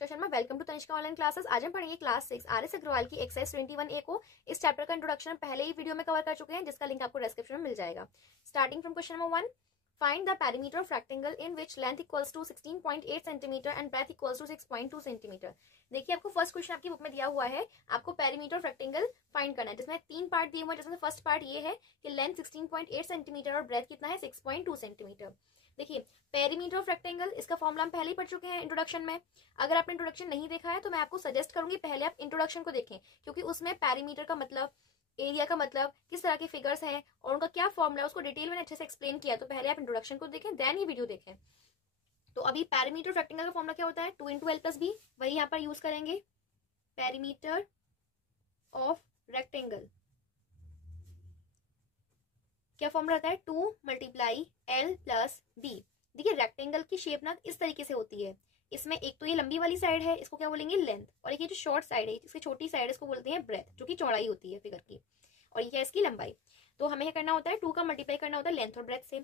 Tanishka Sharma. Welcome to Tanishka online classes. आज हम पढ़ेंगे क्लास 6 आर एस अग्रवाल की एक्सरसाइज 21A को। इस चैप्टर का इंट्रोडक्शन पहले ही वीडियो में कवर कर चुके हैं, जिसका लिंक आपको डिस्क्रिप्शन में मिल जाएगा। Starting from question number 1, find the perimeter of rectangle in which length equals to 16.8 centimetre and breadth equals to 6.2 centimetre. देखिए, आपको फर्स्ट क्वेश्चन आपकी बुक में दिया हुआ है, आपको पेरीमीटर ऑफ रेक्टेंगल फाइंड करना है, जिसमें 3 पार्ट दिए हुए हैं। जिसमें फर्स्ट पार्ट ये है कि लेंथ 16.8 सेंटीमीटर और ब्रेथ कितना है 6.2 सेंटीमीटर। देखिए, पेरीमीटर ऑफ रेक्टेंगल, इसका फॉर्मूला हम पहले ही पढ़ चुके हैं इंट्रोडक्शन में। अगर आपने इंट्रोडक्शन नहीं देखा है तो मैं आपको सजेस्ट करूंगी पहले आप इंट्रोडक्शन को देखें, क्योंकि उसमें पेरीमीटर का मतलब, एरिया का मतलब, किस तरह के फिगर्स हैं और उनका क्या फॉर्मूला है, उसको डिटेल में अच्छे से एक्सप्लेन किया। तो पहले आप इंट्रोडक्शन को देखें, देन ही वीडियो देखें। तो अभी पेरीमीटर ऑफ रेक्टेंगल का फॉर्मूला क्या होता है, 2 × l + b, वही यहाँ पर यूज करेंगे। पेरीमीटर ऑफ रेक्टेंगल क्या फॉर्मूला रहता है, 2 × l + b। देखिए, रेक्टेंगल की शेप ना इस तरीके से होती है। इसमें एक तो ये लंबी वाली साइड है, इसको क्या बोलेंगे, लेंथ, और एक ये जो शॉर्ट साइड है, इसकी छोटी साइड, इसको बोलते हैं ब्रेथ, जो कि चौड़ाई होती है फिगर की, और ये है इसकी लंबाई। तो हमें क्या करना होता है, 2 का मल्टीप्लाई करना होता है लेंथ और ब्रेथ से।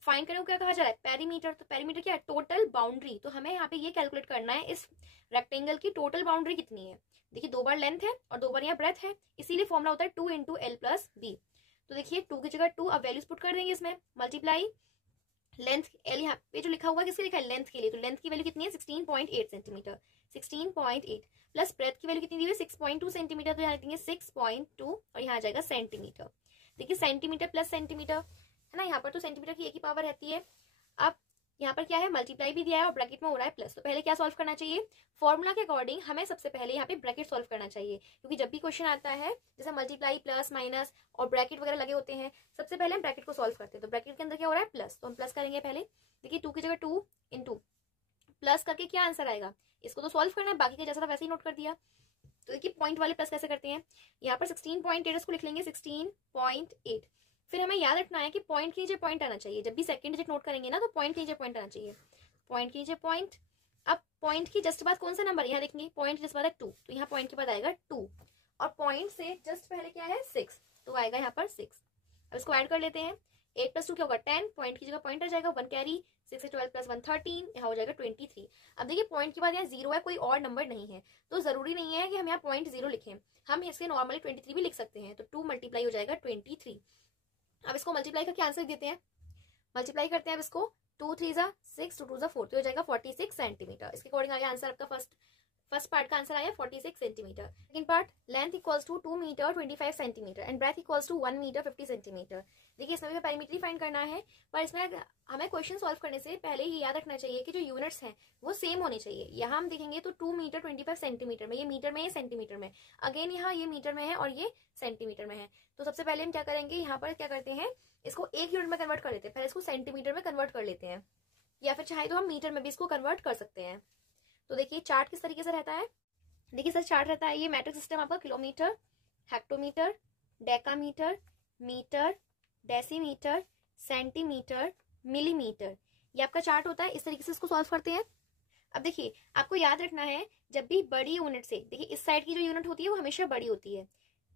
फाइंड करने को क्या कहा जा रहा है, पेरीमीटर। तो पेरीमीटर क्या है, टोटल बाउंड्री। तो हमें यहाँ पे ये कैलकुलेट करना है इस रेक्टेंगल की टोटल बाउंड्री कितनी है। देखिए, 2 बार लेंथ है और 2 बार यहाँ ब्रेथ है, इसीलिए फॉर्मूला होता है 2 × l + b। तो देखिए, 2 की जगह 2, अब वैल्यूज पुट कर देंगे इसमें, मल्टीप्लाई लेंथ l, यहाँ पे जो लिखा हुआ है किसके लिखा है, लेंथ के लिए। तो लेंथ की वैल्यू कितनी है 16.8 सेंटीमीटर, 16.8 प्लस ब्रेथ की वैल्यू कितनी दी हुई है 6.2 सेंटीमीटर। तो यहाँ लिखेंगे 6.2 और यहाँ आ जाएगा सेंटीमीटर। देखिए, सेंटीमीटर प्लस सेंटीमीटर है ना, यहाँ पर तो सेंटीमीटर की एक ही पावर रहती है। अब यहाँ पर क्या है, मल्टीप्लाई भी दिया है और ब्रैकेट में हो रहा है प्लस। तो पहले क्या सॉल्व करना चाहिए, फॉर्मूला के अकॉर्डिंग हमें सबसे पहले यहाँ पे ब्रैकेट सॉल्व करना चाहिए, क्योंकि जब भी क्वेश्चन आता है जैसे मल्टीप्लाई, प्लस, माइनस और ब्रैकेट वगैरह लगे होते हैं, सबसे पहले हम ब्रैकेट को सॉल्व करते हैं। तो ब्रैकेट के अंदर क्या हो रहा है, प्लस, तो हम प्लस करेंगे पहले। देखिए, 2 की जगह 2 × प्लस करके क्या आंसर आएगा, इसको तो सॉल्व करना है, बाकी का जैसा था वैसे ही नोट कर दिया। तो देखिए, पॉइंट वाले प्लस कैसे करते हैं, यहाँ पर 16.8 इसको लिख लेंगे 16.8। फिर हमें याद रखना है कि पॉइंट के नीचे पॉइंट आना चाहिए। जब भी सेकंड डिजिट नोट करेंगे ना, तो पॉइंट के नीचे पॉइंट आना चाहिए, पॉइंट के नीचे पॉइंट। अब पॉइंट की जस्ट बाद कौन सा नंबर, यहाँ देखेंगे पॉइंट के जस्ट बाद है 2, तो यहाँ पॉइंट के बाद आएगा 2, और पॉइंट से जस्ट पहले क्या है 6, तो आएगा यहाँ पर 6। अब इसको ऐड कर लेते हैं, 8 + 2 क्या होगा 10, पॉइंट की जगह पॉइंट आ जाएगा, 1 कैरी, 6 से 12 + 1 13, यहाँ हो जाएगा 23। अब देखिए, पॉइंट के बाद यहाँ 0 है, कोई और नंबर नहीं है, तो जरूरी नहीं है कि हम यहाँ पॉइंट 0 लिखें, हम इसके नॉर्मली 23 भी लिख सकते हैं। तो 2 × हो जाएगा 23। अब इसको मल्टीप्लाई करके आंसर देते हैं, मल्टीप्लाई करते हैं अब इसको, 2 × 3 = 6, 2 × 2 = 4, तो हो जाएगा 46 सेंटीमीटर। इसके अकॉर्डिंग आया आंसर आपका फर्स्ट पार्ट का आंसर आया 46 centimetre. Second part, length equals to 2 metre 25 centimetre and breadth equals to 1 metre 50 centimetre. देखिए, इसमें भी पेरीमीटर फाइंड करना है, पर इसमें हमें क्वेश्चन सॉल्व करने से पहले ये याद रखना चाहिए कि जो यूनिट्स हैं वो सेम होने चाहिए। यहाँ हम देखेंगे तो 2 मीटर 25 सेंटीमीटर में, ये मीटर में, ये सेंटीमीटर में, अगेन यहाँ ये मीटर में है और ये सेंटीमीटर में है। तो सबसे पहले हम क्या करेंगे, यहाँ पर क्या करते हैं, इसको एक यूनिट में कन्वर्ट कर लेते हैं, पहले इसको सेंटीमीटर में कन्वर्ट कर लेते हैं, या फिर चाहे तो हम मीटर में भी इसको कन्वर्ट कर सकते हैं। तो देखिए, चार्ट किस तरीके से रहता है, देखिए सर, चार्ट रहता है ये मैट्रिक सिस्टम आपका, kilometre, hectometre, decametre, metre, decimetre, centimetre, millimetre, ये आपका चार्ट होता है। इस तरीके से इसको सॉल्व करते हैं। अब देखिए, आपको याद रखना है, जब भी बड़ी यूनिट से, देखिए इस साइड की जो यूनिट होती है वो हमेशा बड़ी होती है,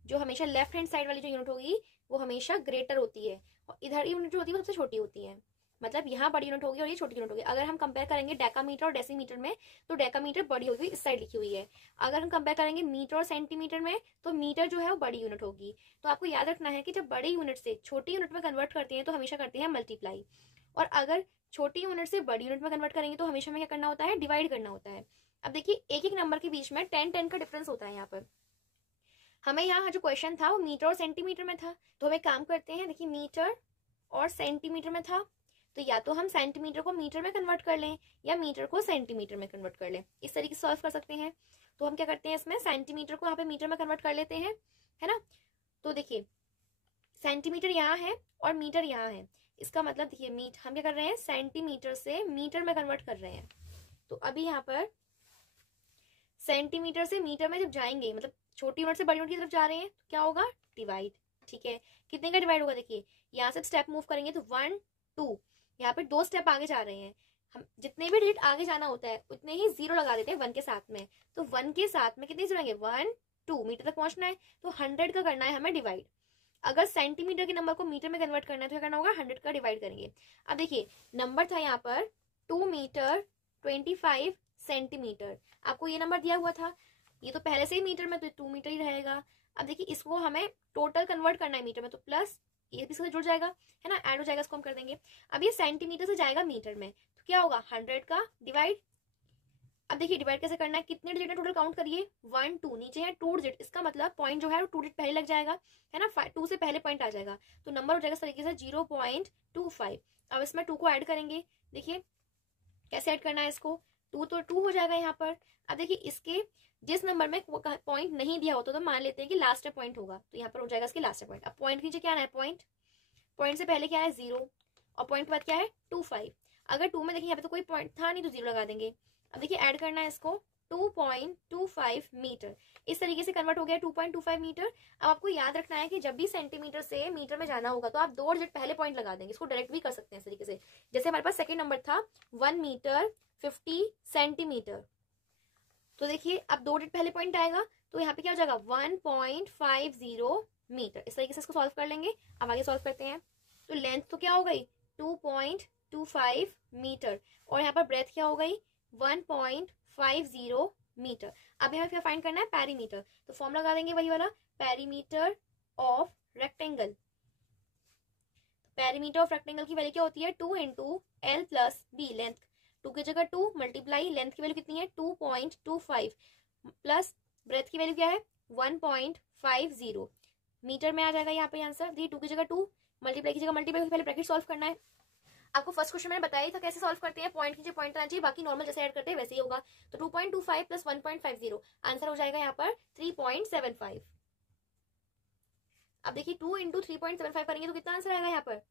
जो हमेशा लेफ्ट हैंड साइड वाली जो यूनिट होगी वो हमेशा ग्रेटर होती है, और इधर यूनिट जो होती है वो सबसे छोटी होती है। मतलब यहाँ बड़ी यूनिट होगी और ये छोटी यूनिट होगी। अगर हम कंपेयर करेंगे डेकामीटर और डेसीमीटर में, तो डेकामीटर बड़ी होगी, इस साइड लिखी हुई है। अगर हम कंपेयर करेंगे मीटर और सेंटीमीटर में, तो मीटर जो है वो बड़ी यूनिट होगी। तो आपको याद रखना है कि जब बड़ी यूनिट से छोटी यूनिट में कन्वर्ट करते हैं तो हमेशा करते हैं मल्टीप्लाई, और अगर छोटी यूनिट से बड़ी यूनिट में कन्वर्ट करेंगे तो हमेशा हमें क्या करना होता है, डिवाइड करना होता है। अब देखिए, एक एक नंबर के बीच में 10 का डिफरेंस होता है। यहाँ पर हमें यहाँ जो क्वेश्चन था वो मीटर और सेंटीमीटर में था, तो हमें काम करते हैं, देखिए मीटर और सेंटीमीटर में था, तो या तो हम सेंटीमीटर को मीटर में कन्वर्ट कर लें या मीटर को सेंटीमीटर में कन्वर्ट कर लें, इस तरीके से सॉल्व कर सकते हैं। तो हम क्या करते हैं, इसमें सेंटीमीटर को यहाँ पे मीटर में कन्वर्ट कर लेते हैं, है ना। तो देखिए, सेंटीमीटर यहाँ है और मीटर यहाँ है, इसका मतलब देखिए हम क्या कर रहे हैं, सेंटीमीटर से मीटर में कन्वर्ट कर रहे हैं। तो अभी यहाँ पर सेंटीमीटर से मीटर में जब जाएंगे, मतलब छोटी यूनिट से बड़ी यूनिट की तरफ जा रहे हैं, तो क्या होगा, डिवाइड। ठीक है, कितने का डिवाइड होगा, देखिए यहाँ से स्टेप मूव करेंगे तो 1 2, यहाँ पे 2 स्टेप आगे जा रहे हैं, हम जितने भी डिजिट आगे जाना होता है उतने ही 0 लगा देते हैं 1 के साथ में। तो 1 के साथ में कितने 0 आएंगे, 1 2, मीटर तक पहुंचना है तो 100 का करना है हमें डिवाइड। अगर सेंटीमीटर के नंबर को मीटर में कन्वर्ट करना है तो क्या करना होगा, 100 का डिवाइड करेंगे। अब देखिए, नंबर था यहाँ पर 2 मीटर 25 सेंटीमीटर। आपको ये नंबर दिया हुआ था, ये तो पहले से ही मीटर में, तो 2 मीटर ही रहेगा। अब देखिए इसको हमें टोटल कन्वर्ट करना है मीटर में, तो प्लस ये भी इसके जुड़ जाएगा, है ना, ऐड हो जाएगा, इसको हम कर देंगे। अब ये सेंटीमीटर से जाएगा मीटर में, तो क्या होगा 100 का डिवाइड। अब देखिए डिवाइड कैसे करना है, कितने डिजिट है टोटल काउंट करिए, 1 2, नीचे है 2 डिजिट, इसका मतलब पॉइंट जो है वो 2 डिजिट पहले लग जाएगा, है ना, 2 से पहले पॉइंट आ जाएगा, तो नंबर हो जाएगा इस तरीके से 0.25। अब इसमें 2 को ऐड करेंगे, देखिए कैसे ऐड करना है इसको, 2 तो 2 हो जाएगा यहाँ पर। अब देखिए इसके जिस नंबर में पॉइंट नहीं दिया होता तो मान लेते हैं कि लास्ट पॉइंट होगा, तो यहाँ पर हो जाएगा इसके लास्ट पॉइंट। अब पॉइंट नीचे क्या आना है, पॉइंट से पहले क्या है 0, और पॉइंट के बाद क्या है 25। अगर 2 में देखिए यहाँ पे तो कोई पॉइंट था नहीं, तो 0 लगा देंगे। अब देखिए ऐड करना है इसको, 2.25 मीटर, इस तरीके से कन्वर्ट हो गया 2.25 मीटर। अब आपको याद रखना है कि जब भी सेंटीमीटर से मीटर में जाना होगा तो आप 2 डिजिट पहले पॉइंट लगा देंगे, इसको डायरेक्ट भी कर सकते हैं इस तरीके से। जैसे हमारे पास सेकंड नंबर था 1 मीटर 50 सेंटीमीटर, तो देखिए अब 2 डिजिट पहले पॉइंट आएगा, तो यहाँ पे क्या हो जाएगा 1.50 मीटर। इस तरीके से इसको सॉल्व कर लेंगे। अब आगे सॉल्व करते हैं, तो लेंथ तो क्या हो गई 2.25 मीटर, और यहाँ पर ब्रेथ क्या हो गई 1.50 मीटर। अब यहाँ क्या फाइंड करना है, पेरीमीटर, तो फॉर्मूला लगा देंगे वही वाला, perimeter of rectangle. Perimeter of rectangle की वैल्यू क्या होती है, 2 × L + B, लेंथ 2 की जगह 2 मल्टीप्लाई लेंथ की वैल्यू कितनी है 2.25 प्लस ब्रेथ की वैल्यू क्या है 1.50 मीटर में आ जाएगा यहाँ पे आंसर। दी 2 की जगह 2 मल्टीप्लाई की जगह मल्टीप्लाई, पहले ब्रैकेट सॉल्व करना है। आपको फर्स्ट क्वेश्चन मैंने बताया था कैसे सॉल्व करते हैं, पॉइंट नीचे पॉइंट आना चाहिए, बाकी नॉर्मल जैसे ऐड करते हैं वैसे ही होगा। तो 2.25 प्लस 1.50 आंसर हो जाएगा यहाँ पर 3.75। अब देखिए 2 × 3.75 करेंगे तो कितना आंसर आएगा, यहाँ पर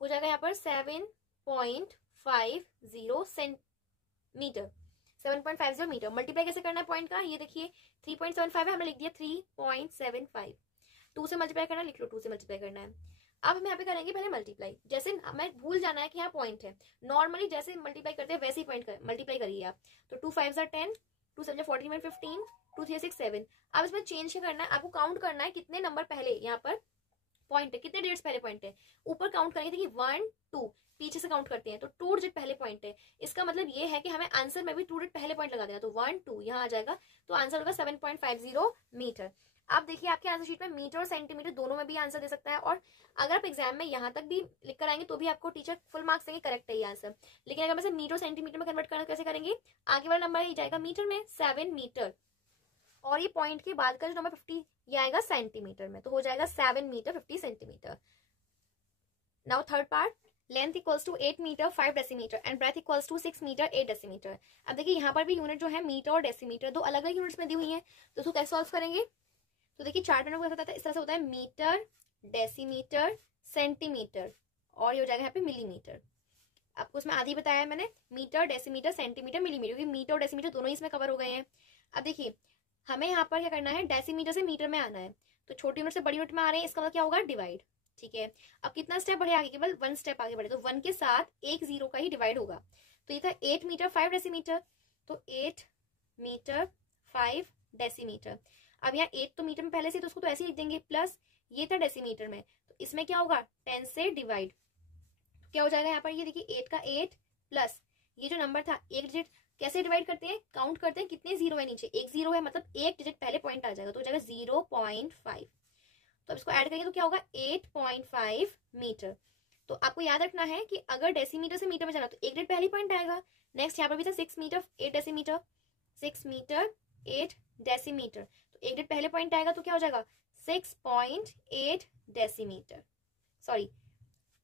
हो जाएगा यहाँ पर 7.50 सेंटीमीटर, 7.50 मीटर। मल्टीप्लाई कैसे करना है पॉइंट का, ये देखिए 3.75 है, हमने लिख दिया 3.75। 2 से मल्टीप्लाई करना है, लिख लो 2 से मल्टीप्लाई करना है। अब हम यहाँ पे करेंगे पहले मल्टीप्लाई, जैसे हमें भूल जाना है कि यहाँ पॉइंट है, नॉर्मली जैसे मल्टीप्लाई करते हैं वैसे ही पॉइंट मल्टीप्लाई करिए आप। तो 2 5 10, 2 7 14 15, 2 3 6 7। अब इसमें चेंज क्या करना है, आपको काउंट करना है कितने नंबर पहले यहाँ पर पॉइंट है, कितने डिजिट्स पहले पॉइंट है। ऊपर काउंट करेंगे, देखिए 1 2, पीछे से काउंट करते हैं तो 2 डिजिट पहले पॉइंट है। इसका मतलब ये है कि हमें आंसर में भी 2 डिजिट पहले पॉइंट लगा देना, तो 1 2 यहाँ आ जाएगा, तो आंसर होगा 7.50 मीटर। आप देखिए आपके आंसर शीट में मीटर और सेंटीमीटर दोनों में भी आंसर दे सकता है, और अगर आप एग्जाम में यहाँ तक भी लिख कर आएंगे तो भी आपको टीचर फुल मार्क्स देंगे, करेक्ट है ये आंसर। लेकिन अगर मैं मीटर सेंटीमीटर में कन्वर्ट करना कैसे करेंगे, आगे वाला नंबर ही जाएगा मीटर में 7 मीटर, और ये पॉइंट के बाद का जो नंबर 50 ये आएगा सेंटीमीटर में, तो हो जाएगा 7 metre 50 centimetre. Now third part, length equals to 8 metre 5 decimetre and breadth equals to 6 metre 8 decimetre. अब देखिए यहाँ पर भी यूनिट जो है मीटर और डेसीमीटर दो अलग अलग यूनिट्स में दी हुई है, तो इसको कैसे सॉल्व करेंगे। तो देखिए चार्ट में होता है इस तरह से होता है, मीटर डेसीमीटर सेंटीमीटर, और ये हो जाएगा यहाँ पे मिलीमीटर। आपको उसमें आधी बताया है मैंने, मीटर डेसीमीटर सेंटीमीटर मिलीमीटर, क्योंकि मीटर और डेसीमीटर दोनों ही इसमें कवर हो गए हैं। अब देखिए हमें यहाँ पर क्या करना है, डेसीमीटर से मीटर में आना है, तो छोटी यूनिट से बड़ी यूनिट में आ रहे हैं, इसका मतलब क्या होगा डिवाइड, ठीक है। अब कितना स्टेप बढ़े आगे, केवल 1 स्टेप आगे बढ़े, तो 1 के साथ एक 0 का ही डिवाइड होगा। तो ये था 8 मीटर 5 डेसीमीटर, तो 8 मीटर 5 डेसीमीटर। अब यहाँ 8 तो मीटर में पहले से, तो उसको तो ऐसे ही लिख देंगे, प्लस ये था डेसीमीटर में, तो इसमें क्या होगा 10 से डिवाइड, तो क्या हो जाएगा यहाँ पर, ये देखिए 8 का 8 प्लस ये जो नंबर था एक डिजिट, कैसे डिवाइड करते हैं, काउंट करते हैं कितने 0 है नीचे, एक 0 है, मतलब एक डिजिट पहले पॉइंट आ जाएगा, तो हो जाएगा 0.5। तो अब इसको ऐड करेंगे तो क्या होगा 8.5 मीटर। तो आपको याद रखना है कि अगर डेसीमीटर से मीटर में जाना तो एक डिजिट पहले पॉइंट आएगा। नेक्स्ट यहाँ पर भी था 6 मीटर 8 डेसीमीटर, 6 मीटर 8 डेसीमीटर, तो एक डिजिट पहले पॉइंट आएगा, तो क्या हो जाएगा 6.8 डेसीमीटर, सॉरी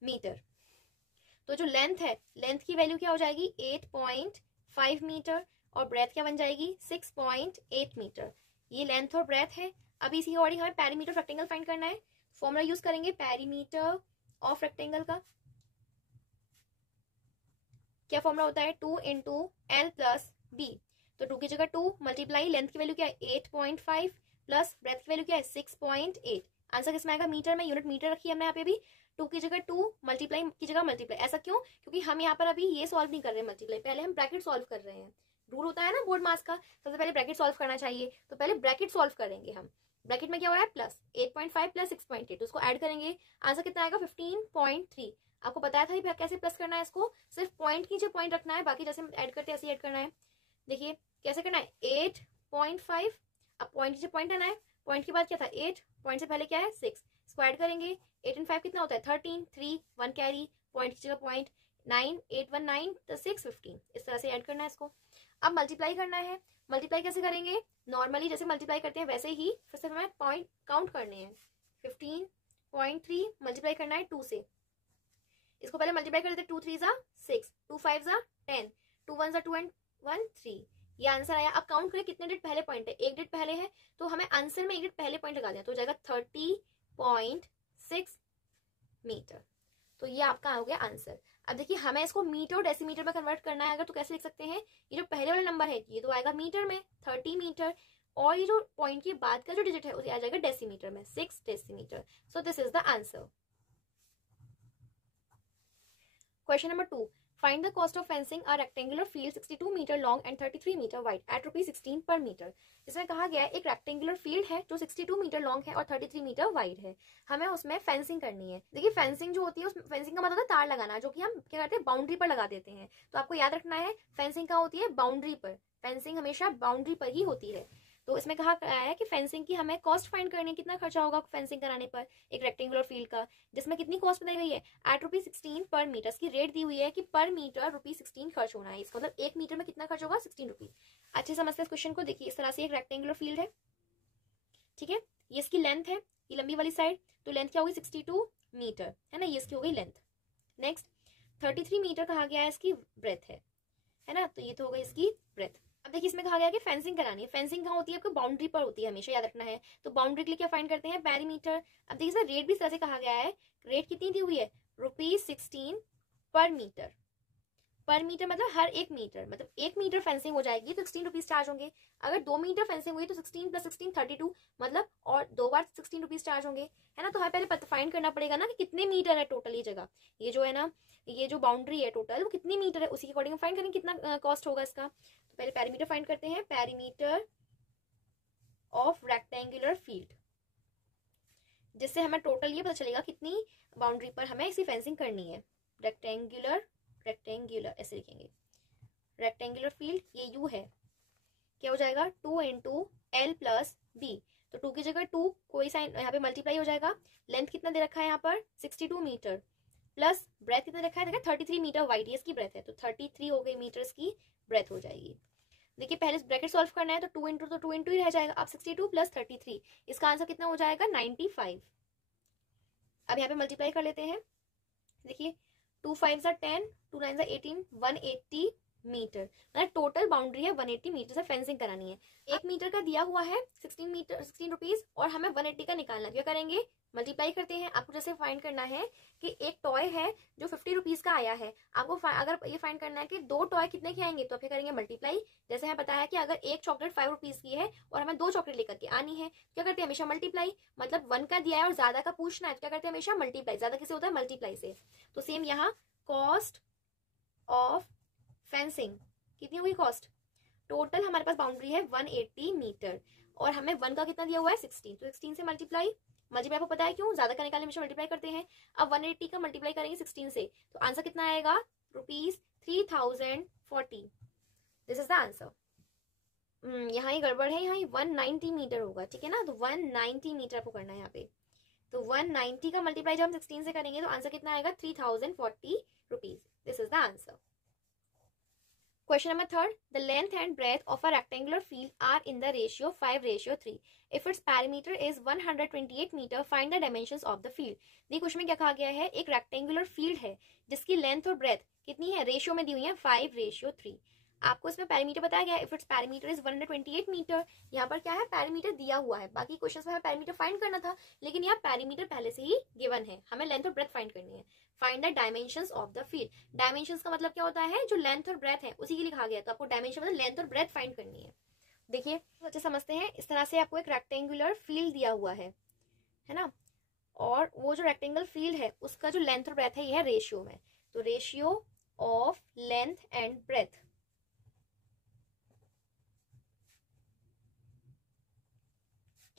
मीटर। तो जो लेंथ है, लेंथ की वैल्यू क्या हो जाएगी 8.5 मीटर, और ब्रेथ क्या बन जाएगी 6.8 मीटर। ये लेंथ और ब्रेथ है। अभी इसी अकॉर्डिंग हमें पेरीमीटर ऑफ रेक्टेंगल फाइंड करना है। फॉर्मूला यूज करेंगे पेरीमीटर ऑफ रेक्टेंगल का। क्या फॉर्मूला होता है 2 × L + B, तो 2 की जगह 2 मल्टीप्लाई लेंथ की वैल्यू क्या है 8.5 प्लस ब्रेथ की वैल्यू क्या है 6.8। आंसर किसमें आएगा, मीटर में, यूनिट मीटर रखी है हमने यहाँ पे भी। 2 की जगह 2 मल्टीप्लाई की जगह मल्टीप्लाई, ऐसा क्यों, क्योंकि हम यहाँ पर अभी ये सॉल्व नहीं कर रहे हैं मल्टीप्लाई, पहले हम ब्रैकेट सॉल्व कर रहे हैं। रूल होता है ना बोर्ड मास का, सबसे पहले ब्रैकेट सॉल्व करना चाहिए, तो पहले ब्रैकेट सॉल्व करेंगे हम। ब्रैकेट में क्या हो रहा है प्लस 8.5 प्लस 6.8, तो उसको ऐड करेंगे, आंसर कितना आएगा 15.3। आपको बताया था कैसे प्लस करना है, इसको सिर्फ पॉइंट की जो पॉइंट रखना है, बाकी जैसे ऐड करते हैं ऐसे ऐड करना है। देखिए कैसे करना है, 8.5, अब पॉइंट से पॉइंट आना है, पॉइंट के बाद क्या था 8, पॉइंट से पहले क्या है 6, स्क्वायर करेंगे 8 एंड 5 कितना होता है 13, 3 1 कैरी, पॉइंट की जगह पॉइंट, 9 8 1 9 6 15, इस तरह से ऐड करना है इसको। अब मल्टीप्लाई करना है, मल्टीप्लाई कैसे करेंगे, नॉर्मली जैसे मल्टीप्लाई करते हैं वैसे ही, फिर से हमें पॉइंट काउंट करने हैं, 15.3 मल्टीप्लाई करना है 2 से, इसको पहले मल्टीप्लाई कर देते, 2 3 जा 6, 2 5 जा 10, 2 1 जा 2 एंड 1 3, ये आंसर आया। अब काउंट करें कितने डिजिट पहले पॉइंट है, एक डिजिट पहले है, तो हमें आंसर में एक डिजिट पहले पॉइंट लगा दें, तो हो जाएगा 30.6 मीटर। तो ये आपका हो गया आंसर। अब देखिए हमें इसको मीटर और डेसीमीटर में कन्वर्ट करना है अगर, तो कैसे लिख सकते हैं, ये जो पहले वाला नंबर है ये तो आएगा मीटर में 30 मीटर, और ये जो पॉइंट के बाद का जो डिजिट है उसे आ जाएगा डेसीमीटर में 6 decimetre. So this is the answer. Question number 2. Find the cost of fencing a rectangular field 62 meter long and 33 meter wide at ₹16 per meter. इसमें कहा गया है एक रेक्टेंगुलर फील्ड है जो 62 मीटर लॉन्ग है और 33 मीटर वाइड है, हमें उसमें फेंसिंग करनी है। देखिए फेंसिंग जो होती है, उस फेंसिंग का मतलब होता है तार लगाना, जो कि हम क्या करते हैं बाउंड्री पर लगा देते हैं। तो आपको याद रखना है फेंसिंग कहाँ होती है, बाउंड्री पर, फेंसिंग हमेशा बाउंड्री पर ही होती है। तो इसमें कहा गया है कि फेंसिंग की हमें कॉस्ट फाइंड करनी है, कितना खर्चा होगा फेंसिंग कराने पर एक रेक्टेंगुलर फील्ड का, जिसमें कितनी कॉस्ट बताई गई है एट ₹16 पर मीटर। इसकी रेट दी हुई है कि पर मीटर ₹16 खर्च होना है, इसका मतलब 1 मीटर में कितना खर्च होगा 16 रुपीज। अच्छे समझते हैं इस क्वेश्चन को। देखिए इस तरह से एक रेक्टेंगुलर फील्ड है, ठीक है, ये इसकी लेंथ है, ये लंबी वाली साइड, तो लेंथ क्या होगी 62 मीटर है ना, ये इसकी हो गई लेंथ। नेक्स्ट 33 मीटर कहा गया है इसकी ब्रेथ है ना, तो ये तो हो गई इसकी ब्रेथ। अब देखिए इसमें कहा गया कि फेंसिंग करानी है, फेंसिंग कहाँ होती है आपको बाउंड्री पर होती है, हमेशा याद रखना है। तो बाउंड्री के लिए क्या फाइंड करते हैं, पेरीमीटर। अब देखिए इसमें रेट भी इस तरह से कहा गया है, रेट कितनी दी हुई है ₹16 पर मीटर, पर मीटर मतलब हर 1 मीटर, मतलब 1 मीटर फेंसिंग हो जाएगी तो 16 रुपीज चार्ज होंगे। अगर 2 मीटर फेंसिंग हुई तो 16 + 16 32, मतलब और 2 बार 16 रुपीज चार्ज होंगे, है ना। तो हमें पहले फाइंड करना पड़ेगा ना कि कितने मीटर है टोटल ये जगह, ये जो है ना, ये जो बाउंड्री है टोटल वो कितनी मीटर है, उसी के अकॉर्डिंग फाइंड करेंगे कितना कॉस्ट होगा इसका। तो पहले पेरीमीटर फाइंड करते हैं, पेरीमीटर ऑफ रेक्टेंगुलर फील्ड, जिससे हमें टोटल ये पता चलेगा कितनी बाउंड्री पर हमें इसी फेंसिंग करनी है। रेक्टेंगुलर ऐसे लिखेंगे, रेक्टेंगुलर फील्ड ये यू है, क्या हो जाएगा 2 × L + B, तो 2 की जगह 2 कोई साइन यहाँ पे मल्टीप्लाई हो जाएगा। लेंथ कितना दे रखा है यहाँ पर 62 मीटर, प्लस ब्रेथ कितना रखा है, देखा 33 मीटर वाइड, ये इसकी ब्रेथ है, तो 33 हो गई मीटर्स की ब्रेथ हो जाएगी। देखिए पहले ब्रैकेट सॉल्व करना है, तो 2 × तो 2 × ही रह जाएगा। अब 62 + 33, इसका आंसर कितना हो जाएगा 95। अब यहाँ पे मल्टीप्लाई कर लेते हैं, देखिए 2 5 = 10, 2 9 = 18, 180 मीटर, मतलब टोटल बाउंड्री है 180 मीटर से फेंसिंग करानी है। 1 मीटर का दिया हुआ है 16 रुपीज, और हमें 180 का निकालना, क्या करेंगे मल्टीप्लाई करते हैं। आपको जैसे फाइंड करना है कि एक टॉय है जो 50 रुपीज का आया है, आपको अगर ये फाइंड करना है कि 2 टॉय कितने के आएंगे, तो आप क्या करेंगे मल्टीप्लाई। जैसे हमें पता है कि अगर एक चॉकलेट 5 रुपीज की है और हमें 2 चॉकलेट लेकर के आनी है, क्या करते हैं हमेशा मल्टीप्लाई, मतलब 1 का दिया है और ज्यादा का पूछना है, क्या करते हैं हमेशा मल्टीप्लाई, ज्यादा किसे होता है मल्टीप्लाई से। तो सेम यहाँ कॉस्ट ऑफ फेंसिंग कितनी हुई कॉस्ट, टोटल हमारे पास बाउंड्री है 180 मीटर, और हमें 1 का कितना दिया हुआ है 16, तो 16 से मल्टीप्लाई आपको पता है क्यों, ज्यादा का निकालने में मल्टीप्लाई करते हैं। अब 180 का मल्टीप्लाई करेंगे 16 से, तो आंसर कितना आएगा ₹3040। This is the answer. यहाँ ही गड़बड़ है, यहाँ 190 मीटर होगा, ठीक है ना, तो 190 मीटर आपको करना है यहाँ पे। तो 190 का मल्टीप्लाई जब हम 16 से करेंगे तो आंसर कितना आएगा ₹3040। This is the answer. Question number 3. The length and breadth of a rectangular field are in the ratio 5:3. If its perimeter is 128 meter, find the dimensions of the field. देखिए question में क्या कहा गया है, एक rectangular field है जिसकी length और ब्रेथ कितनी है, रेशियो में दी हुई है 5:3। आपको इसमें पैरामीटर बताया गया, if its parameter is 128 metre, यहाँ पर क्या है पैरामीटर दिया हुआ है, बाकी क्वेश्चंस में हमें पैरामीटर फाइंड करना था, लेकिन यहाँ पैरामीटर पहले से ही गिवन है, हमें लेंथ और ब्रेथ फाइंड करनी है। Find the dimensions of the field, dimensions का मतलब क्या होता है, जो लेंथ और ब्रेथ है उसी के लिए कहा गया, तो आपको डायमेंशन मतलब लेंथ और ब्रेथ फाइंड करनी है। देखिए अच्छे समझते हैं, इस तरह से आपको एक रेक्टेंगुलर फील्ड दिया हुआ है ना, और वो जो रेक्टेंगुलर फील्ड है उसका जो लेंथ और ब्रेथ है ये है रेशियो में, तो ratio of length and breadth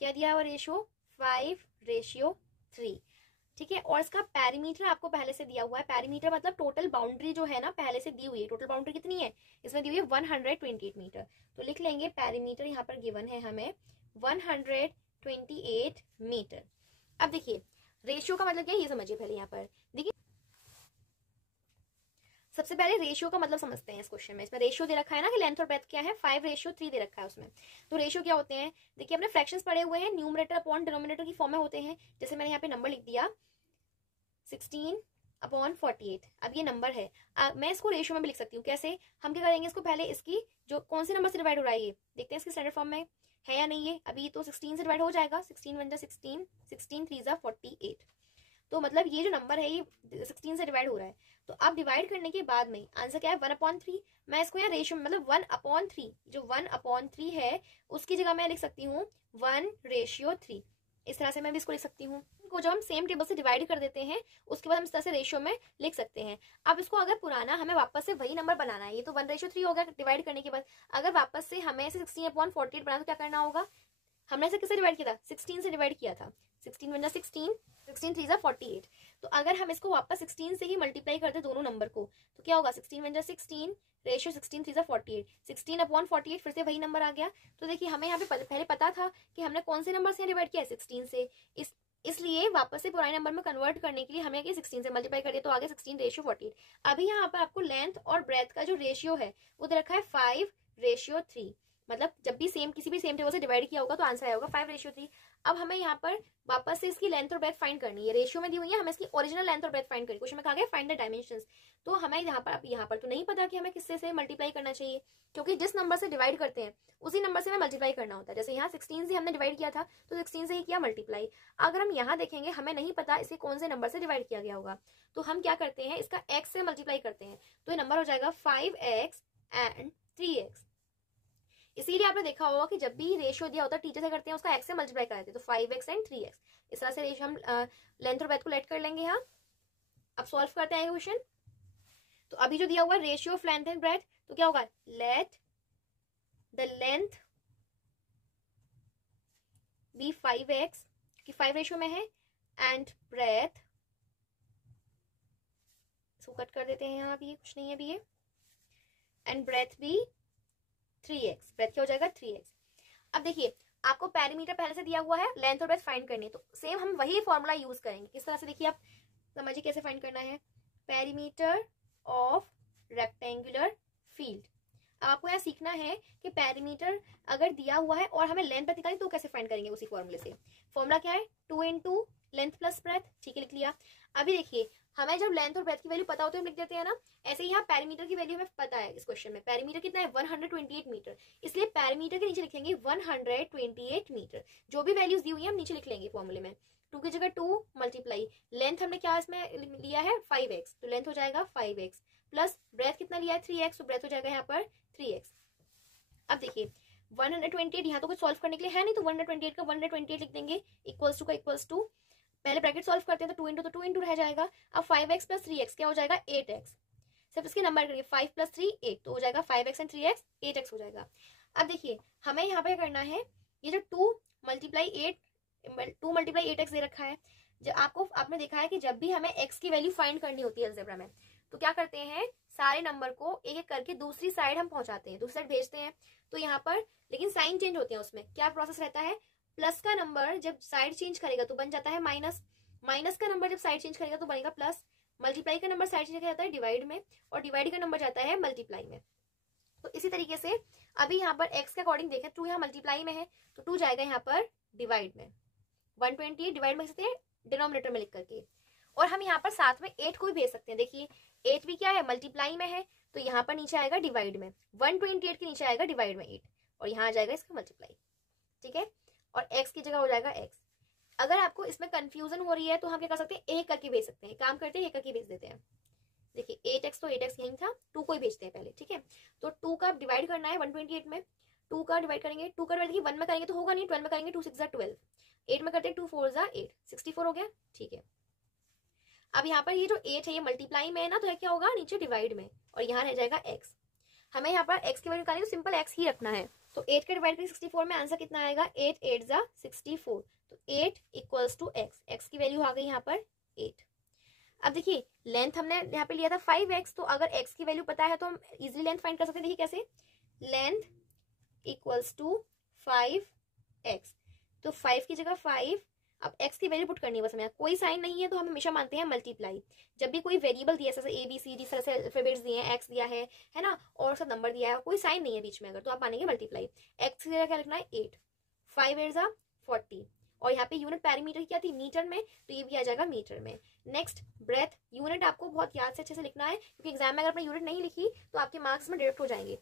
क्या दिया हुआ, रेशियो 5:3। ठीक है। और इसका पैरीमीटर आपको पहले से दिया हुआ है। पैरीमीटर मतलब टोटल बाउंड्री जो है ना पहले से दी हुई है। टोटल बाउंड्री कितनी है इसमें दी हुई है 128 मीटर। तो लिख लेंगे पैरीमीटर यहाँ पर गिवन है हमें 128 मीटर। अब देखिए रेशियो का मतलब क्या है ये समझिए पहले। यहाँ पर देखिए सबसे पहले रेशियो का मतलब समझते हैं इस क्वेश्चन में। इसमें रेशियो दे रखा है ना कि लेंथ और ब्रेथ क्या है, 5:3 दे रखा है उसमें। तो रेशियो क्या होते हैं देखिए, अपने फ्रैक्शंस पड़े हुए हैं, न्यूमरेटर अपॉन डिनोमिनेटर की फॉर्म में होते हैं। जैसे मैंने यहाँ पे नंबर लिख दिया 16/48। अब ये नंबर है, मैं इसको रेशियो में भी लिख सकती हूँ। कैसे, हम क्या करेंगे इसको पहले इसकी जो कौन से नंबर से डिवाइड हो रहा है ये देखते हैं इसकी स्टैंडर्ड फॉर्म में है या नहीं है। अभी तो 16 से डिवाइड हो जाएगा, 16 1 16, 16 3 48। तो मतलब ये जो नंबर है ये 16 से डिवाइड हो रहा है। तो अब डिवाइड करने के बाद में आंसर क्या है 1/3। मैं इसको यहाँ रेशियो मतलब 1/3, जो 1/3 है उसकी जगह मैं लिख सकती हूँ 1:3। इस तरह से मैं भी इसको लिख सकती हूँ। को जब हम सेम टेबल से डिवाइड कर देते हैं उसके बाद हम इस तरह से रेशियो में लिख सकते हैं। अब इसको अगर पुराना हमें वापस से वही नंबर बनाना है, ये तो 1:3 हो गया डिवाइड करने के बाद। अगर वापस से हमें इसे 16/48 बनाना तो क्या करना होगा, हमने इसे किससे डिवाइड किया था 16 से डिवाइड किया था। 16 1 16, 16 3 48। तो अगर हम इसको वापस 16 से ही मल्टीप्लाई करते दोनों नंबर को तो क्या होगा 16 1 16 रेशियो 16 3 48, 16/48 फिर से वही नंबर आ गया। तो देखिए हमें यहाँ पे पहले पता था कि हमने कौन से नंबर से डिवाइड किया है 16 से, इसलिए वापस से पुराने नंबर में कन्वर्ट करने के लिए हमें 16 से मल्टीप्लाई कर दिया तो आगे 16:48। अभी यहाँ पर आपको लेंथ और ब्रेथ का जो रेशियो है वो दे रखा है 5:3। मतलब जब भी सेम किसी भी सेम टेबल से डिवाइड किया होगा तो आंसर आया होगा 5:3। अब हमें यहाँ पर वापस से इसकी लेंथ और ब्रेथ फाइंड करनी है। रेशियो में दी हुई है, हमें इसकी ओरिजिनल लेंथ और ब्रेथ फाइंड करनी है। क्वेश्चन में कहा गया फाइंड द डायमेंशंस। तो हमें यहाँ पर तो नहीं पता कि हमें किससे से मल्टीप्लाई करना चाहिए, क्योंकि जिस नंबर से डिवाइड करते हैं उसी नंबर से हमें मल्टीप्लाई करना होता है। जैसे यहाँ 16 से हमने डिवाइड किया था तो 16 से ही किया मल्टीप्लाई। अगर हम यहाँ देखेंगे हमें नहीं पता इसे कौन से नंबर से डिवाइड किया गया होगा, तो हम क्या करते हैं इसका x से मल्टीप्लाई करते हैं। तो ये नंबर हो जाएगा 5x एंड 3x। इसीलिए आपने देखा होगा कि जब भी रेशियो दिया होता है टीचर से करते हैं उसका x से मल्टीप्लाई कराते हैं, तो 5x एंड 3x। इस तरह से रेशियो हम लेंथ और ब्रेथ को लेट कर लेंगे यहाँ। अब सॉल्व करते हैं क्वेश्चन। तो अभी जो दिया हुआ है ratio of length and breadth, तो क्या होगा let the length B 5x कि 5 रेशियो में है, एंड ब्रेथ इसको कट कर देते हैं यहाँ, अभी कुछ नहीं है अभी ये, एंड ब्रेथ भी 3x। ब्रेथ क्या हो जाएगा 3x। अब देखिए आपको पैरीमीटर पहले से दिया हुआ है, लेंथ और ब्रेथ फाइंड करनी है, तो सेम हम वही फॉर्मूला यूज करेंगे। किस तरह से देखिए आप समझिए कैसे फाइंड करना है। Perimeter of rectangular field. अब आपको यहाँ सीखना है कि पैरीमीटर अगर दिया हुआ है और हमें लेंथ ब्रेथ निकालनी तो कैसे फाइंड करेंगे उसी फॉर्मूले से। फॉर्मूला क्या है 2 × लेंथ प्लस ब्रेथ। ठीक है लिख लिया। अभी देखिए हमें जब लेंथ और ब्रेथ की वैल्यू पता होती है हम लिख देते हैं ना, ऐसे ही यहाँ पैरीमीटर की वैल्यू हमें पता है। इस क्वेश्चन में पैरीमीटर कितना है 128 मीटर, इसलिए पैरीमीटर के नीचे लिखेंगे 128 मीटर। जो भी वैल्यूज दी हुई है हम नीचे लिख लेंगे फॉर्मूले में। 2 की जगह 2 मल्टीप्लाई लेंथ हमने क्या इसमें लिया है 5x, तो लेंथ हो जाएगा 5x प्लस ब्रेथ कितना लिया है 3x, तो ब्रेथ हो जाएगा यहाँ पर 3x। अब देखिए 128 यहाँ तो कुछ सॉल्व करने के लिए है नहीं, तो 128 का 128 लिख देंगे इक्वल्स टू का इक्वल्स टू, पहले ब्रैकेट सॉल्व करते हैं तो 2 × 2 × रह जाएगा। अब 5x प्लस 3x क्या हो जाएगा 8x। सिर्फ इसके नंबर करेंगे 5 + 3 8, तो हो जाएगा 5x एंड 3x 8x हो जाएगा। अब देखिए हमें यहाँ पे करना है ये जो 2 × 8x दे रखा है। जब आपने देखा है कि जब भी हमें x की वैल्यू फाइंड करनी होती है अलजेब्रा में तो क्या करते हैं सारे नंबर को एक एक करके दूसरी साइड हम पहुंचाते हैं, दूसरी साइड भेजते हैं। तो यहाँ पर लेकिन साइन चेंज होते हैं, उसमें क्या प्रोसेस रहता है प्लस का नंबर जब साइड चेंज करेगा तो बन जाता है माइनस, माइनस का नंबर जब साइड चेंज करेगा तो बनेगा प्लस, मल्टीप्लाई का नंबर साइड चेंज जाता है डिवाइड में, और डिवाइड का नंबर जाता है मल्टीप्लाई में। तो इसी तरीके से अभी यहाँ पर x के अकॉर्डिंग देखें 2 यहाँ मल्टीप्लाई में है तो 2 जाएगा यहाँ पर डिवाइड में, 128 डिवाइड में सकते हैं डिनोमिनेटर में लिख करके, और हम यहाँ पर साथ में 8 को भी भेज सकते हैं। देखिए 8 भी क्या है मल्टीप्लाई में है तो यहाँ पर नीचे आएगा डिवाइड में, 128 के नीचे आएगा डिवाइड में 8 और यहाँ आ जाएगा इसका मल्टीप्लाई। ठीक है, और x की जगह हो जाएगा x। अगर आपको इसमें कंफ्यूजन हो रही है तो हम क्या कर सकते हैं एक करके भेज सकते हैं, काम करते हैं एक करके भेज देते हैं। देखिए 8x तो 8x यहीं था, 2 को ही भेजते हैं पहले। ठीक है, तो 2 का डिवाइड करना है 128 में, 2 का डिवाइड करेंगे, 2 का डिवाइड 1 में करेंगे तो होगा नहीं, 12 में करेंगे 2 6 12, 8 में करते हैं 2 4 8, 64 हो गया। ठीक है, अब यहाँ पर ये जो 8 है ये मल्टीप्लाई में है ना, तो क्या होगा नीचे डिवाइड में, और यहाँ रह जाएगा x। हमें यहाँ पर x की वैल्यू निकालनी तो सिंपल x ही रखना है, तो 8 के डिवाइड करके 64 में आंसर कितना आएगा 8 8 64, तो 8 = x। x की वैल्यू आ गई यहाँ पर 8। अब देखिए लेंथ हमने यहाँ पे लिया था 5x, तो अगर x की वैल्यू पता है तो हम इजिली लेंथ फाइंड कर सकते हैं। देखिए कैसे, लेंथ इक्वल्स टू 5x, तो 5 की जगह 5, अब x की वैल्यू पुट करनी है बस हमें, कोई साइन नहीं है तो हम हमेशा मानते हैं मल्टीप्लाई। जब भी कोई वेरिएबल दिया है, जैसे ABCD तरह से अल्फाबेट्स दिए हैं, x दिया है ना, और सब नंबर दिया है, कोई साइन नहीं है बीच में अगर, तो आप मानेंगे मल्टीप्लाई। x की जगह क्या लिखना है 8, 5 8 40, और यहाँ पे यूनिट पैरीमीटर की क्या थी, मीटर में, तो ये भी आ जाएगा मीटर में। नेक्स्ट ब्रेथ, यूनिट आपको बहुत याद से अच्छे से लिखना है, क्योंकि एग्जाम में अगर आपने यूनिट नहीं लिखी तो आपके मार्क्स में डायरेक्ट हो जाएंगे।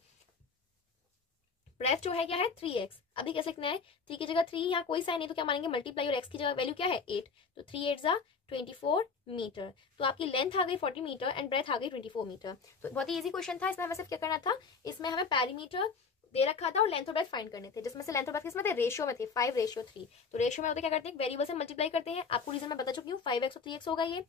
ब्रेथ जो है क्या है 3x, अभी कैसे लिखना है, 3 की जगह 3, यहाँ कोई साइन नहीं तो क्या मानेंगे मल्टीप्लाई, और x की जगह वैल्यू क्या है 8, तो 3 8 24 मीटर, तो आपकी लेंथ आ गई 40 मीटर एंड ब्रेथ आ गई 24 मीटर। तो बहुत ही इजी क्वेश्चन था, इसमें हमें सिर्फ क्या करना था, इसमें हमें पैरीमीटर दे रखा था और लेंथ और ब्रेथ फाइंड करने थे, जिसमें से लेंथ और ब्रेथ किसमें थे, रेशियो में थे, 5:3। तो रेशियो में होते क्या करते हैं, वेरिएबल से मल्टीप्लाई करते हैं, आपको रीजन मैं बता चुकी हूँ, 5x और 3x होगा ये।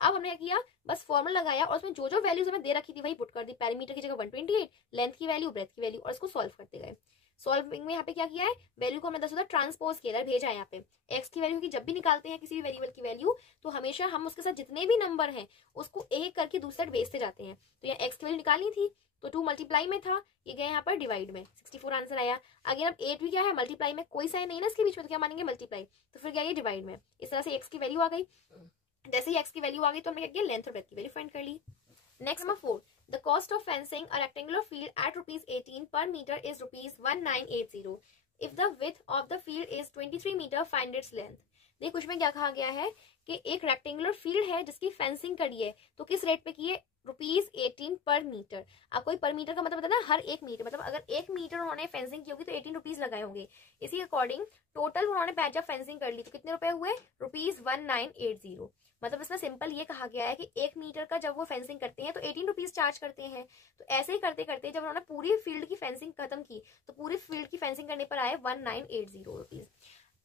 अब हमने क्या किया, बस फॉर्मूला लगाया और उसमें जो जो वैल्यूज हमें दे रखी थी वही पुट कर दी, पैरीमीटर की जगह 128, लेंथ की वैल्यू, ब्रेथ की वैल्यू, और इसको सॉल्व करते गए। सॉल्विंग में यहाँ पे क्या किया है, वैल्यू को हमने 10 ट्रांसपोज किया, भेजा है यहाँ पे। एक्स की वैल्यू की जब भी निकालते हैं किसी भी वेरिएबल की वैल्यू, तो हमेशा हम उसके साथ जितने भी नंबर हैं उसको एक करके दूसरे साइड भेजते जाते हैं। तो यहाँ एक्स की वैल्यू निकालनी थी तो 2 मल्टीप्लाई में था, ये गया यहाँ पर डिवाइड में, 64 आंसर आया। अगेन अब 8 भी क्या है मल्टीप्लाई में, कोई साइन नहीं ना इसके बीच में, तो क्या मानेंगे मल्टीप्लाई, तो फिर क्या ये डिवाइड में। इस तरह से एक्स की वैल्यू आ गई, जैसे ही एक्स की वैल्यू आ गई तो हमने क्या किया, लेंथ और ब्रेथ की वैल्यू फाइंड कर ली। Next number 4, the cost of fencing a rectangular field at ₹18 per meter is ₹1980. If the width of the field is 23 meter, find its length. देखिए कुछ में क्या कहा गया है कि एक रेक्टेंगुलर फील्ड है जिसकी फेंसिंग करी है, तो किस रेट पे की है, ₹18 पर मीटर। आपको पर मीटर का मतलब पता है ना, हर 1 मीटर, मतलब अगर 1 मीटर उन्होंने फेंसिंग की होगी तो ₹18 लगाए होंगे। इसी अकॉर्डिंग टोटल उन्होंने पैच ऑफ फेंसिंग कर ली तो कितने रुपए हुए, ₹1980। मतलब इसमें सिंपल ये कहा गया है कि 1 मीटर का जब वो फेंसिंग करते हैं तो ₹18 चार्ज करते हैं। तो ऐसे ही करते करते जब उन्होंने पूरी फील्ड की फेंसिंग खत्म की तो पूरी फील्ड की फेंसिंग करने पर आए ₹1980।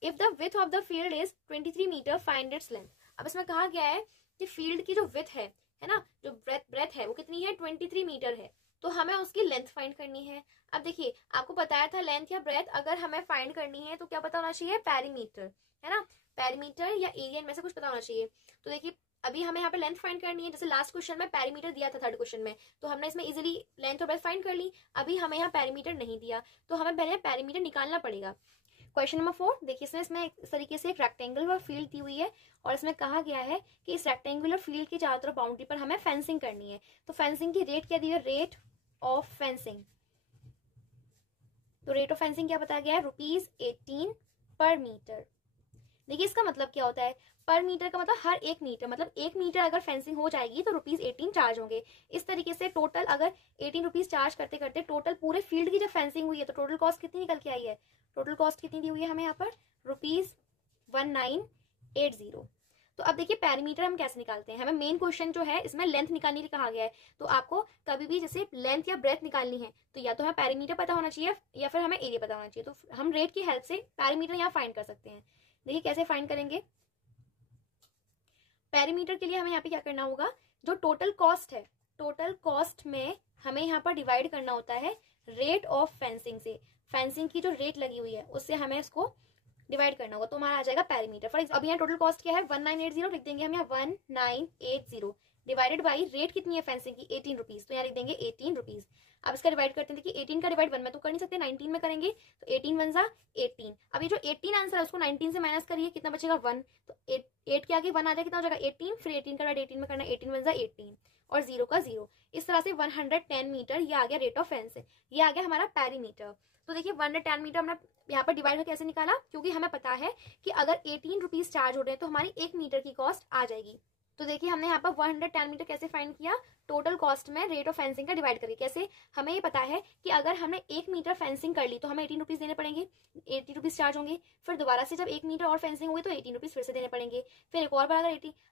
If the width of the field is 23 metre, find its length. अब इसमें कहा गया है कि फील्ड की जो विथ है ना, जो ब्रेथ है वो कितनी है, 23 मीटर है, तो हमें उसकी लेंथ फाइंड करनी है। अब देखिए आपको बताया था लेंथ या ब्रेथ अगर हमें फाइंड करनी है तो क्या पता होना चाहिए, पैरीमीटर, है ना, पैरीमीटर या एरिया में से कुछ पता होना चाहिए। तो देखिए अभी हमें यहाँ पे लेंथ फाइंड करनी है, जैसे लास्ट क्वेश्चन में पैरीमीटर दिया था थर्ड क्वेश्चन में, तो हमने इसमें इजीली लेंथ और ब्रेथ फाइंड कर ली। अभी हमें यहाँ पैरीमीटर नहीं दिया तो हमें पहले पैरीमीटर निकालना पड़ेगा। क्वेश्चन नंबर 4 देखिए, इसमें इस तरीके से एक रेक्टेंगुलर फील्ड दी हुई है और इसमें कहा गया है कि इस रेक्टेंगुलर फील्ड की चारों तरफ बाउंड्री पर हमें फेंसिंग करनी है। तो फेंसिंग की रेट क्या दी है, रेट ऑफ फेंसिंग, तो रेट ऑफ फेंसिंग क्या बताया गया है, ₹18 पर मीटर। देखिए इसका मतलब क्या होता है, पर मीटर का मतलब हर 1 मीटर, मतलब 1 मीटर अगर फेंसिंग हो जाएगी तो ₹18 चार्ज होंगे। इस तरीके से टोटल अगर ₹18 चार्ज करते करते टोटल पूरे फील्ड की जब फेंसिंग हुई है तो टोटल कॉस्ट कितनी निकल के आई है, टोटल कॉस्ट कितनी दी हुई है हमें यहाँ पर, ₹1980। तो अब देखिए पैरीमीटर हम कैसे निकालते हैं, हमें मेन क्वेश्चन जो है इसमें लेंथ निकालने के लिए कहा गया है। तो आपको कभी भी जैसे लेंथ या ब्रेथ निकालनी है तो या तो हमें पैरीमीटर पता होना चाहिए या फिर हमें एरिया पता होना चाहिए। तो हम रेट की हेल्प से पैरीमीटर यहाँ फाइंड कर सकते हैं। देखिए कैसे फाइंड करेंगे, पैरीमीटर के लिए हमें यहाँ पे क्या करना होगा, जो टोटल कॉस्ट है, टोटल कॉस्ट में हमें यहाँ पर डिवाइड करना होता है रेट ऑफ फेंसिंग से। फेंसिंग की जो रेट लगी हुई है उससे हमें इसको डिवाइड करना होगा, तो हमारा आ जाएगा पैरीमीटर। फॉर एग्जाम्पल अब यहाँ टोटल कॉस्ट क्या है 1980, लिख देंगे हम यहाँ 1980 डिवाइडेड बाई रेट कितनी है फेंसिंग की, ₹18, तो यहाँ लिख देंगे ₹18। अब इसका डिवाइड करते हैं, देखिए 18 का डिवाइड 1 में तो कर नहीं सकते, 19 में करेंगे, तो 18 1 18। अब ये जो 18 आंसर है उसको 19 से माइनस करिए, कितना बचेगा 1, तो 8 के आगे 1 आ जाएगा, कितना हो जाएगा 18, फिर 18 का डिवाइड 18 में करना, 18 1 18 और 0 का 0। इस तरह से 110 मीटर ये आ गया रेट ऑफ फेंसिंग, ये आ गया हमारा पैरीमीटर। तो देखिए 110 मीटर हमने यहाँ पर डिवाइड कैसे निकाला, क्योंकि हमें पता है कि अगर ₹18 चार्ज हो रहे हैं तो हमारी 1 मीटर की कॉस्ट आ जाएगी। तो देखिए हमने यहाँ पर 110 मीटर कैसे फाइंड किया, टोटल कॉस्ट में रेट ऑफ फेंसिंग का डिवाइड करिए। कैसे, हमें ये पता है कि अगर हमने 1 मीटर फेंसिंग कर ली तो हमें ₹18 देने पड़ेंगे, ₹80 चार्ज होंगे। फिर दोबारा से जब 1 मीटर और फेंसिंग हुई तो ₹18 फिर से देने पड़ेंगे। फिर एक और बार अगर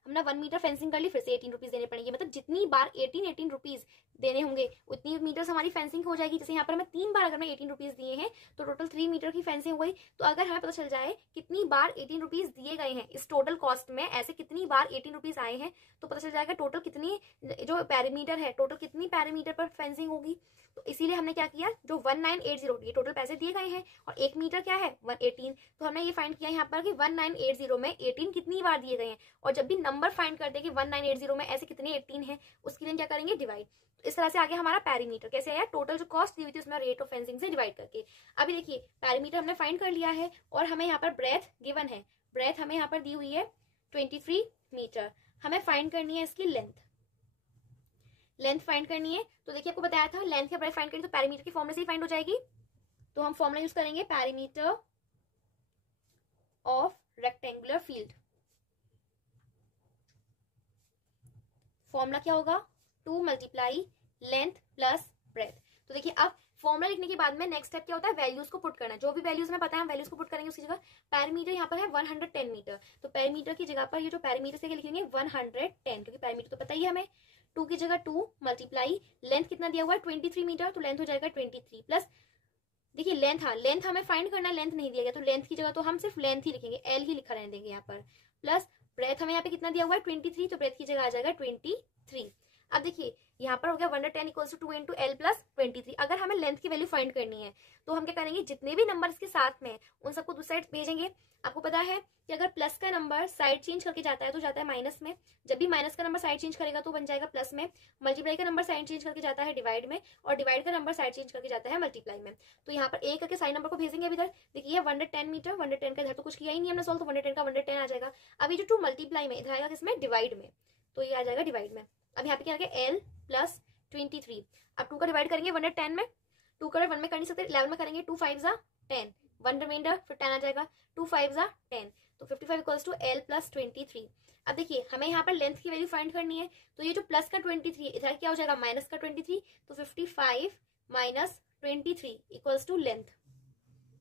हमने 1 मीटर फेंसिंग कर ली फिर से ₹18 देने पड़ेंगे। मतलब जितनी बार ₹18 देने होंगे उतनी मीटर हमारी फेंसिंग हो जाएगी। जैसे यहाँ पर हमें 3 बार अगर मैं ₹18 दिए हैं तो टोटल 3 मीटर की फेंसिंग हो गई। तो अगर हमें पता चल जाए कितनी बार ₹18 दिए गए हैं इस टोटल कॉस्ट में, ऐसे कितनी बार ₹18 बनाए हैं तो पता चल जाएगा टोटल कितनी जो पैरीमीटर है, टोटल कितनी पैरीमीटर पर फेंसिंग होगी। तो इसीलिए हमने क्या किया, जो 1980 ये टोटल पैसे दिए गए हैं और 1 मीटर क्या है 118, तो हमने ये फाइंड किया यहाँ पर कि 1980 में 18 कितनी बार दिए गए हैं। और जब भी नंबर फाइंड करते हैं कि 1980 में ऐसे कितने 18 है, उसके लिए क्या करेंगे डिवाइड। इस तरह से आगे हमारा पैरीमीटर कैसे आया, टोटल जो कॉस्ट दी हुई थी उसमें रेट ऑफ फेंसिंग से डिवाइड करके। अभी देखिए पैरीमीटर हमने फाइंड कर लिया है और हमें यहाँ पर ब्रेथ गिवन है, ब्रेथ हमें यहाँ पर दी हुई है 23 मीटर। हमें फाइंड करनी है इसकी लेंथ, लेंथ फाइंड करनी है। तो देखिए आपको बताया था लेंथ या ब्रेथ फाइंड करनी तो पैरीमीटर के फॉर्मूले से ही फाइंड हो जाएगी। तो हम फॉर्मूला यूज करेंगे perimeter of rectangular field. Formula क्या होगा, 2 मल्टीप्लाई लेंथ प्लस ब्रेथ। तो देखिए अब फॉर्मूला लिखने के बाद में नेक्स्ट स्टेप क्या होता है, वैल्यूज को पुट करना। जो भी वैल्यूज हमें पता है हम वैल्यूज को पुट करेंगे उसकी जगह। पैरीमीटर यहाँ पर है 110 मीटर, तो पैरीमीटर की जगह पर ये जो पैरीमीटर से लिखेंगे 110, क्योंकि पैरीमीटर तो पता ही है हमें। 2 की जगह 2 मल्टीप्लाई लेंथ कितना दिया हुआ है 23 मीटर, तो लेंथ हो जाएगा 23 प्लस देखिए लेंथ, हाँ लेंथ हमें फाइंड करना है, लेंथ नहीं दिया गया तो लेंथ की जगह तो हम सिर्फ लेंथ ही लिखेंगे, एल ही लिखा रहने देंगे यहाँ पर। प्लस ब्रेथ हमें यहाँ पे कितना दिया हुआ है 23, तो ब्रेथ की जगह आ जाएगा 23। अब देखिए यहाँ पर हो गया 110 equals to 2 into L plus 23। अगर हमें लेंथ की वैल्यू फाइंड करनी है तो हम क्या करेंगे, जितने भी नंबर इसके साथ में उन सबको दूसरी साइड भेजेंगे। आपको पता है कि अगर प्लस का नंबर साइड चेंज करके जाता है तो जाता है माइनस में, जब भी माइनस का नंबर साइड चेंज करेगा तो बन जाएगा प्लस में। मल्टीप्लाई का नंबर साइड चेंज करके जाता है डिवाइड में, और डिवाइड का नंबर साइड चेंज करके जाता है मल्टीप्लाई में। तो यहाँ पर एक करके साइड नंबर को भेजेंगे। अभी इधर देखिए 110 मीटर, 110 का इधर तो कुछ किया ही नहीं हमने सॉल्व, तो 110 का 110 आ जाएगा। अभी जो 2 मल्टीप्लाई में इधर आएगा किसमें, डिवाइड में, तो ये आ जाएगा डिवाइड में। अब यहाँ पे क्या आ गया एल प्लस 23। अब 2 का डिवाइड करेंगे 110 में, 2 का 1 में कर नहीं सकते, 11 में करेंगे, 2 5 जा 10, 1 रिमाइंडर, फिर 10 आ जाएगा, 2 5 जा 10, तो 55 इक्वल्स टू एल प्लस 23। अब देखिए हमें यहाँ पर लेंथ की वैल्यू फाइंड करनी है, तो ये जो प्लस का 23 इधर क्या हो जाएगा माइनस का 23, तो 55 माइनस 23 इक्वल्स टू लेंथ।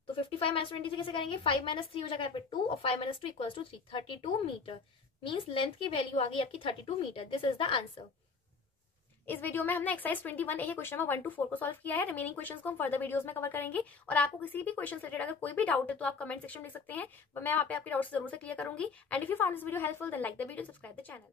तो 55 माइनस 23 कैसे करेंगे, 5 माइनस 3 हो जाएगा यहाँ पे 2, और 5 minus 2 equals to 3, 32 metre. Means length की वैल्यू आ गई आपकी 32 metre. This is the answer. इस वीडियो में हमने एक्सरसाइज 21 के क्वेश्चन नंबर 1 to 4 को सॉल्व किया है। रिमेनिंग क्वेश्चंस को हम फर्दर वीडियोस में कवर करेंगे। और आपको किसी भी क्वेश्चन से रिलेटेड अगर कोई भी डाउट है तो आप कमेंट सेक्शन में लिख सकते हैं, मैं वहाँ पे आपके डाउट्स जरूर से क्लियर करूंगी। And if you found this video helpful then like the video, subscribe the channel.